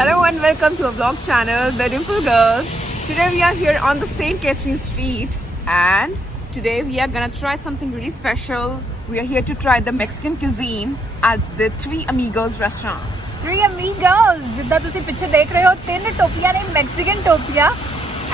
Hello and welcome to a vlog channel, The Dimple Girls. Today we are here on the St. Catherine Street and today we are gonna try something really special. We are here to try the Mexican cuisine at the Three Amigos restaurant. Three Amigos, ਜਿੱਦਾਂ ਤੁਸੀਂ ਪਿੱਛੇ ਦੇਖ ਰਹੇ ਹੋ ਤਿੰਨ ਟੋਪੀਆਂ ਨੇ Mexican ਟੋਪੀਆਂ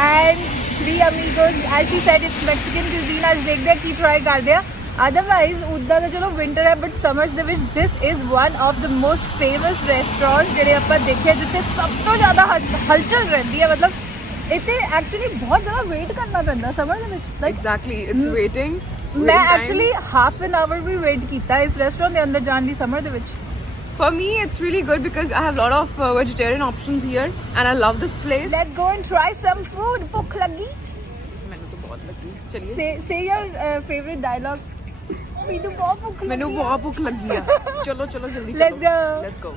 and Three Amigos as she said it's Mexican cuisine ਅੱਜ ਦੇਖਦੇ ਆ ਕੀ ਟਰਾਈ ਕਰਦੇ ਆ ਅਦਰਵਾਈਜ਼ ਉੱਦਾਂ ਤਾਂ ਚਲੋ ਵਿੰਟਰ ਹੈ ਬਟ ਸਮਰਸ ਦੇ ਵਿੱਚ this is one of the most famous restaurants ਜਿਹੜੇ ਆਪਾਂ ਦੇਖਿਆ ਜਿੱਥੇ ਸਭ ਤੋਂ ਜ਼ਿਆਦਾ ਹਲਚਲ ਰਹਿੰਦੀ ਹੈ ਮਤਲਬ ਇੱਥੇ ਐਕਚੁਅਲੀ ਬਹੁਤ ਜ਼ਿਆਦਾ ਵੇਟ ਕਰਨਾ ਪੈਂਦਾ ਸਮਰ ਦੇ ਵਿੱਚ Exactly, it's waiting. ਮੈਂ ਐਕਚੁਅਲੀ ਹਾਫ ਐਨ ਆਵਰ ਵੀ ਵੇਟ ਕੀਤਾ ਇਸ ਰੈਸਟੋਰੈਂਟ ਦੇ ਅੰਦਰ ਜਾਣ ਲਈ ਸਮਰ ਦੇ ਵਿੱਚ For me, it's really good because I have a lot of vegetarian options here and I love this place. Let's go and try some food. भूख लगी? मैंने तो बहुत लगी. चलिए. Say your favorite dialogue. मैंने बहुत भूख लगी. मैंने बहुत भूख लगी है. चलो चलो जल्दी चलो. Let's go. Let's go.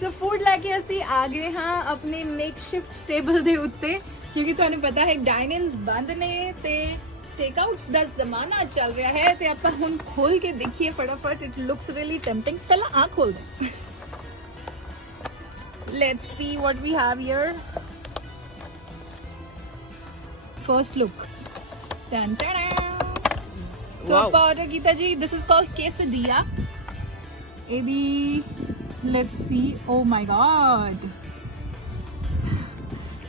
So food ਲੈ ਕੇ ਅਸੀਂ ਆ ਗਏ ਹਾਂ ਆਪਣੇ ਮੇਕਸ਼ਿਫਟ ਟੇਬਲ ਦੇ ਉੱਤੇ ਕਿਉਂਕਿ ਤੁਹਾਨੂੰ ਪਤਾ ਹੈ ਡਾਈਨਿੰਗਸ ਬੰਦ ਨੇ ਤੇ ਟੇਕ ਆਊਟਸ ਦਾ ਜ਼ਮਾਨਾ ਚੱਲ ਰਿਹਾ ਹੈ ਤੇ ਆਪਾਂ ਹੁਣ ਖੋਲ ਕੇ ਦੇਖੀਏ ਫਟਾਫਟ ਇਟ ਲੁਕਸ ਰੀਲੀ ਟੈਂਪਟਿੰਗ ਪਹਿਲਾਂ ਆ ਖੋਲਦੇ let's see what we have here first look ਟਨ ਟਨ ਸੋ ਆਪਾਂ ਆਰਡਰ ਕੀਤਾ ਜੀ ਦਿਸ ਇਜ਼ ਕਾਲਡ quesadilla ਇਹਦੀ let's see oh my god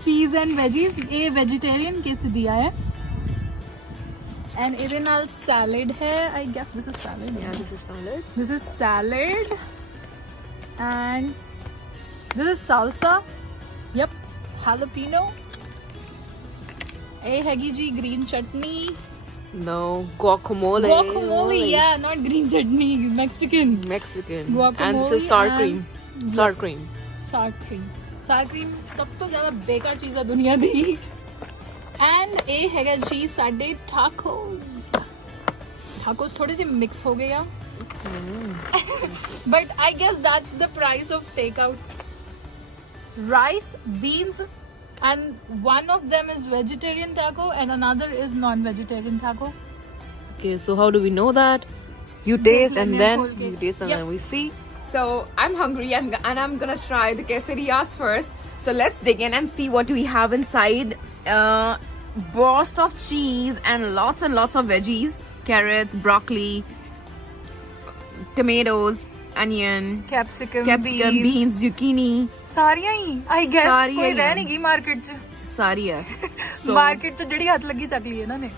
cheese and veggies a vegetarian quesadilla hai and ਇਹਦੇ ਨਾਲ salad hai I guess this is salad Yeah, this is salad. this is salad and this is salsa yep jalapeno ਇਹ ਹੈਗੀ ਜੀ green chutney No, guacamole. guacamole yeah not green chutney Mexican Guacamole. And this is Guacamole sour and- cream. Sour cream. ਸਾਰ cream ਸਭ ਤੋਂ ਜ਼ਿਆਦਾ ਬੇਕਾਰ ਚੀਜ਼ ਆ ਦੁਨੀਆ ਦੀ ਐਂਡ ਇਹ ਹੈਗਾ ਜੀ ਸਾਡੇ ਟਾਕੋਸ ਥੋੜੇ ਜਿਹੇ ਮਿਕਸ ਹੋ ਗਏ ਆ but I guess that's the price of take out rice beans and one of them is vegetarian taco and another is non-vegetarian taco. Okay, so how do we know that? You taste and then Okay. you taste and Yep. then we see. So I'm hungry and I'm gonna try the quesadillas first. So let's dig in and see what we have inside. Burst of cheese and lots of veggies, carrots, broccoli, tomatoes, onion, Capsicum beans, zucchini. ਸਾਰੀਆਂ ਹੀ I guess ਸਾਰੀਆਂ ਕੋਈ ਹੀ ਰਹਿ ਆ। ਨਹੀਂ ਗਈ market 'ਚ Sorry. So market 'ਚ ਜਿਹੜੀ ਹੱਥ ਲੱਗੀ ਚੱਕ ਲਈ ਇਹਨਾਂ ਨੇ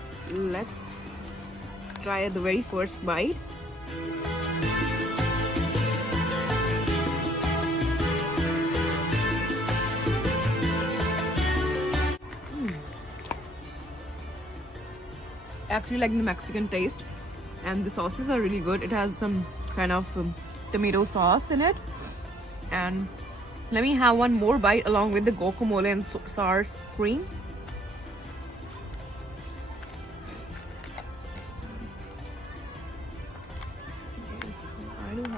let's try the very first bite. Actually like the Mexican taste and the sauces are really good. It has some kind of tomato sauce in it and let me have one more bite along with the guacamole and sour cream.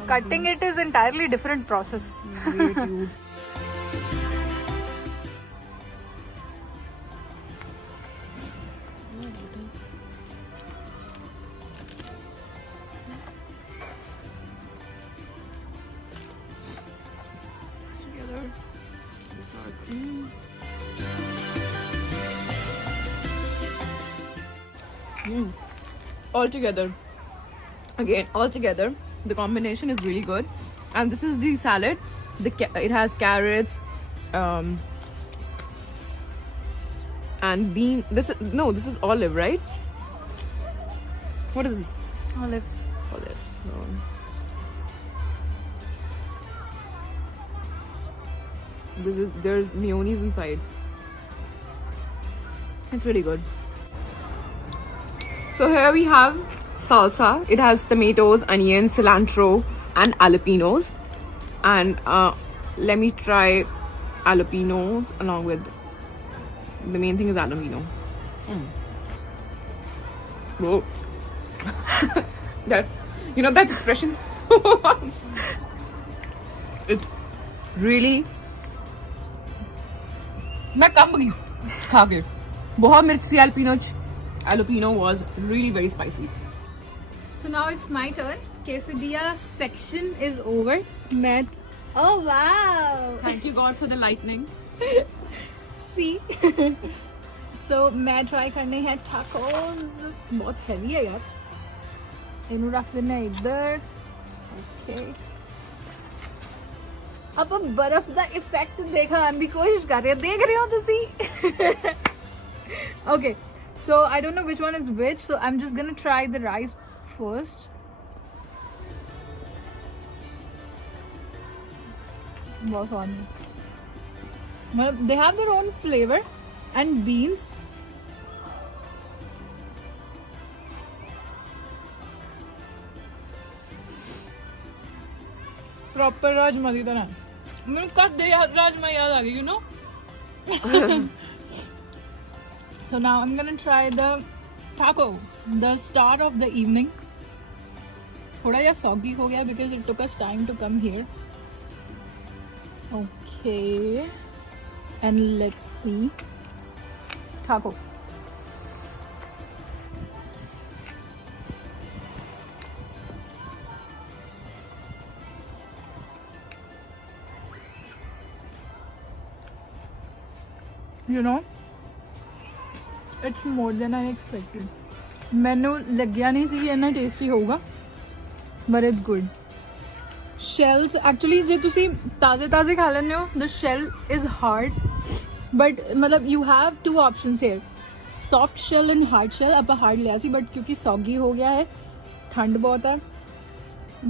cutting it is entirely different process Wait, you. Together, the sour cream. All together. Again, all together, the combination is really good. And this is the salad. It has carrots, and bean. This is olive, right? What is this? olives Olive. there's mayonnaise inside. It's really good. So here we have salsa. It has tomatoes, onions, cilantro and jalapenos. And let me try jalapenos along with, the main thing is jalapeno. Whoa. That, you know that expression? It's really, मैं कम गई खा के, बहुत मिर्च सी jalapeno was really very spicy. So now it's my turn. Quesadilla section is over. मैं oh wow. Thank you God for the lightning. See. So मैं try करने हैं tacos. बहुत heavy है यार. इन्हें रख देना है इधर. Okay. अब बर्फ का इफेक्ट देखने की कोशिश कर रहे हो, देख रहे हो तुसी? Okay. So I don't know which one is which, so I'm just gonna try the rice first. बहुत funny. They have their own flavor and beans. Proper rajma की तरह. मुझे कट दे rajma याद आ गई, you know. So now I'm gonna try the taco, the start of the evening. थोड़ा या soggy हो गया because it took us time to come here. Okay, and let's see. Taco. You know, it's more than I expected. मैनू लग्या नहीं सी इन्ना tasty होगा, but it's good. Shells actually जे तुसी ताजे ताजे खा लेने हो, the shell is hard, but मतलब you have two options here, soft shell and hard shell. आप hard लिया सी, but क्योंकि soggy हो गया है, ठंड बहुत है,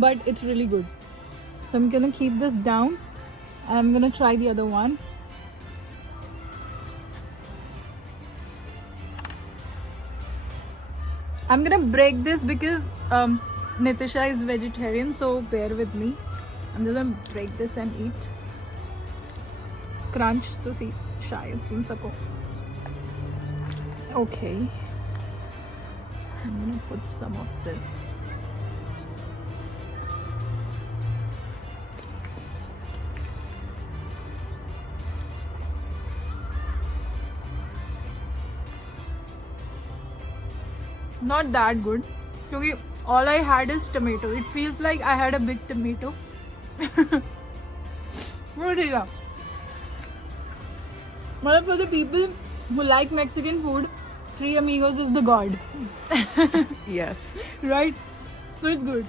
but it's really good. So I'm gonna keep this down and I'm gonna try the other one. I'm gonna break this because Nitisha is vegetarian, so bear with me. I'm just gonna break this and eat. Crunch to see शायद सुन सको. Okay. I'm gonna put some of this. Not that good, क्योंकि all I had is tomato. It feels like I had a big tomato. What is that? Well, for the people who like Mexican food, Three Amigos is the god. Yes. Right? So it's good.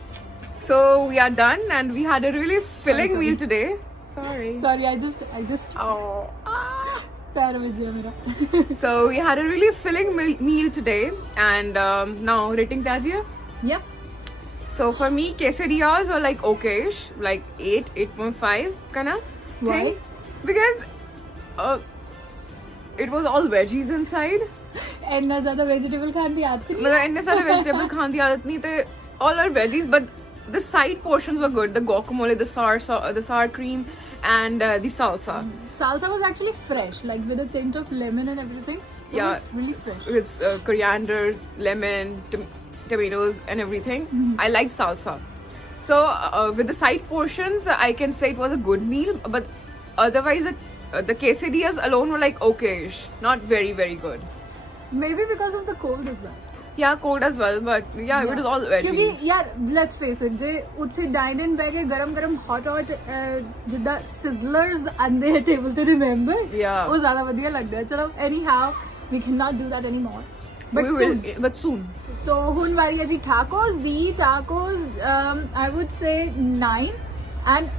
So we are done and we had a really filling meal today. Sorry. Sorry, I just Oh. पैर बज गया मेरा. So we had a really filling meal today, and now rating पे आ जाइए. Yeah. So for me, quesadillas were like okayish, like 8.5 kind of Why? thing, because it was all veggies inside. इतना ज़्यादा vegetable खाने की आदत नहीं. मतलब इतने सारे vegetable खाने की आदत नहीं थे. All are veggies, but the side portions were good. The guacamole, the sour cream, and the salsa. Salsa was actually fresh, like with a hint of lemon and everything. It was really fresh. With corianders, lemon, tomatoes, and everything. I like salsa. So with the side portions, I can say it was a good meal. But otherwise, the quesadillas alone were like okayish, not very very good. Maybe because of the cold as well. Yeah, cold as well, but yeah, it was all veggies. क्योंकि यार let's face it, जे उत्थे dine in बह के गरम hot जिद्दां sizzlers आंदे हैं table ते, remember? Yeah. वो ज़्यादा बढ़िया लगता है. चलो, anyhow, we cannot do that anymore. But But soon. So hun वारी है जी tacos. The tacos, I would say 9. And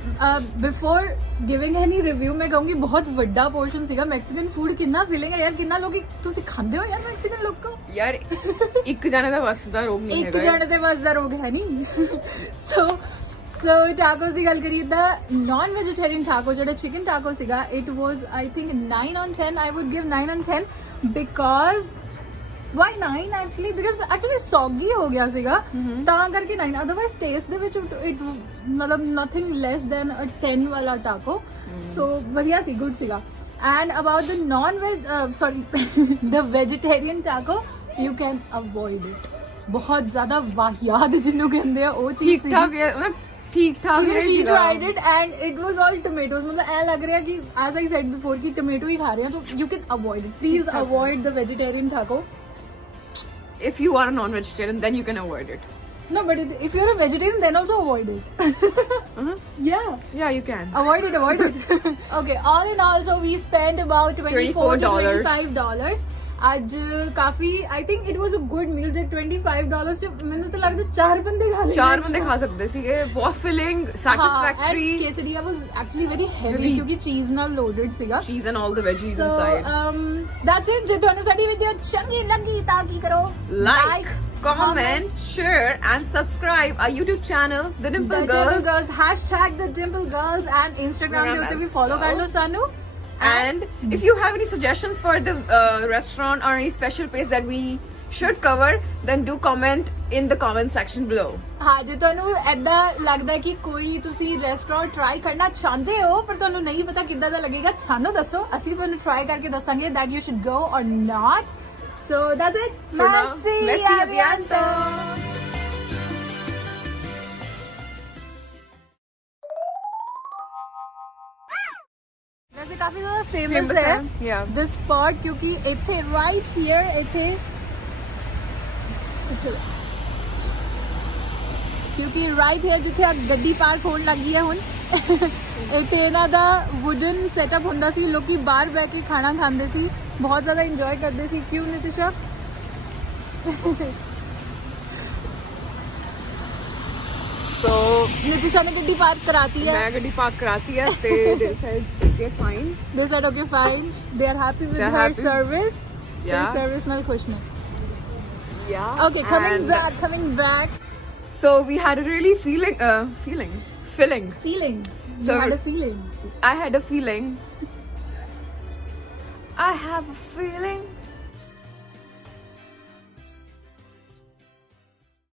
before giving any review, मैं कहूँगी बहुत बड़ा portion सीगा. Mexican food कितना feeling है यार, कितना लोग तुसी खांदे हो यार Mexican लोग को? यार एक जाने दा बस दा रोग नहीं है. एक जाने दे बस दा रोग है नहीं. So So tacos ਦੀ ਗੱਲ ਕਰੀਏ ਤਾਂ non vegetarian taco ਜਿਹੜਾ chicken taco ਸੀਗਾ it was I think 9 on 10. I would give 9 on 10 because why 9 actually because actually soggy ਹੋ ਗਿਆ ਸੀਗਾ ਤਾਂ ਕਰਕੇ 9 otherwise taste ਦੇ ਵਿੱਚ it ਮਤਲਬ nothing less than a 10 ਵਾਲਾ taco so ਵਧੀਆ ਸੀ good ਸੀਗਾ and about the the vegetarian taco you can avoid it ਬਹੁਤ ਜ਼ਿਆਦਾ ਵਾਹਿਆਤ ਜਿਹਨੂੰ ਕਹਿੰਦੇ ਆ ਉਹ ਚੀਜ਼ ਠੀਕ ਠਾਕ ਹੈ ਮਤਲਬ ਠੀਕ ਠਾਕ Even she tried it and it was all tomatoes. मतलब ऐसा लग रहा है कि as I said before कि tomato ही खा रहे हैं तो you can avoid it. Please avoid the vegetarian taco. If you are a non-vegetarian, then you can avoid it. No, but if you're a vegetarian, then also avoid it. Yeah. Yeah, you can. Avoid it, avoid it. Okay, all in all, so we spent about $24 to $25. आज काफी I think it was a good meal जे $25 ਚ ਮੈਨੂੰ ਤਾਂ ਲੱਗਦਾ 4 ਬੰਦੇ ਖਾ ਲੈਣਗੇ 4 ਬੰਦੇ ਖਾ ਸਕਦੇ ਸੀਗੇ ਬਹੁਤ filling satisfactory quesadilla was actually very heavy ਕਿਉਂਕਿ ਚੀਜ਼ ਨਾਲ ਲੋਡਡ ਸੀਗਾ cheese and all the veggies inside that's it ਜੇ ਤੁਹਾਨੂੰ ਸਾਡੀ ਵੀਡੀਓ ਚੰਗੀ ਲੱਗੀ ਤਾਂ ਕੀ ਕਰੋ like comment share and subscribe our YouTube channel The Dimple Girls hashtag The Dimple Girls and Instagram ਦੇ ਉੱਤੇ ਵੀ ਫੋਲੋ ਕਰ ਲਓ ਸਾਨੂੰ and if you have any suggestions for the restaurant or any special place that we should cover then do comment in the comment section below ਹਾਂ ਜੇ ਤੁਹਾਨੂੰ ਐਦਾਂ ਲੱਗਦਾ ਕਿ ਕੋਈ ਤੁਸੀਂ ਰੈਸਟੋਰੈਂਟ ਟਰਾਈ ਕਰਨਾ ਚਾਹੁੰਦੇ ਹੋ ਪਰ ਤੁਹਾਨੂੰ ਨਹੀਂ ਪਤਾ ਕਿੱਦਾਂ ਦਾ ਲੱਗੇਗਾ ਸਾਨੂੰ ਦੱਸੋ ਅਸੀਂ ਤੁਹਾਨੂੰ ਟਰਾਈ ਕਰਕੇ ਦੱਸਾਂਗੇ that you should go or not so that's it merci a bientôt वैसे काफी ज्यादा फेमस है yeah this spot क्योंकि ਇੱਥੇ right here ਇੱਥੇ ਕਿਉਂਕਿ right here ਜਿੱਥੇ ਆ ਗੱਡੀ ਪਾਰਕ ਹੋਣ ਲੱਗੀ ਹੈ ਹੁਣ ਇੱਥੇ ਇਹਨਾਂ ਦਾ ਵੁਡਨ ਸੈਟਅਪ ਹੁੰਦਾ ਸੀ ਲੋਕੀ ਬਾਹਰ ਬੈ ਕੇ ਖਾਣਾ ਖਾਂਦੇ ਸੀ ਬਹੁਤ ਜ਼ਿਆਦਾ ਇੰਜੋਏ ਕਰਦੇ ਸੀ ਕਿਉਂ ਨਿਤਿਸ਼ਾ so ਨਿਤਿਸ਼ਾ ਨੇ ਗੱਡੀ ਪਾਰਕ ਕਰਾਤੀ ਹੈ ਮੈਂ ਗੱਡੀ ਪਾਰਕ ਕਰਾਤੀ ਹੈ ਤੇ they said okay fine they said okay fine they are happy with They're her happy. service Yeah. service ਨਾਲ ਖੁਸ਼ ਨੇ yeah okay coming back so we had a really feeling feeling So- you had a feeling I had a feeling I have a feeling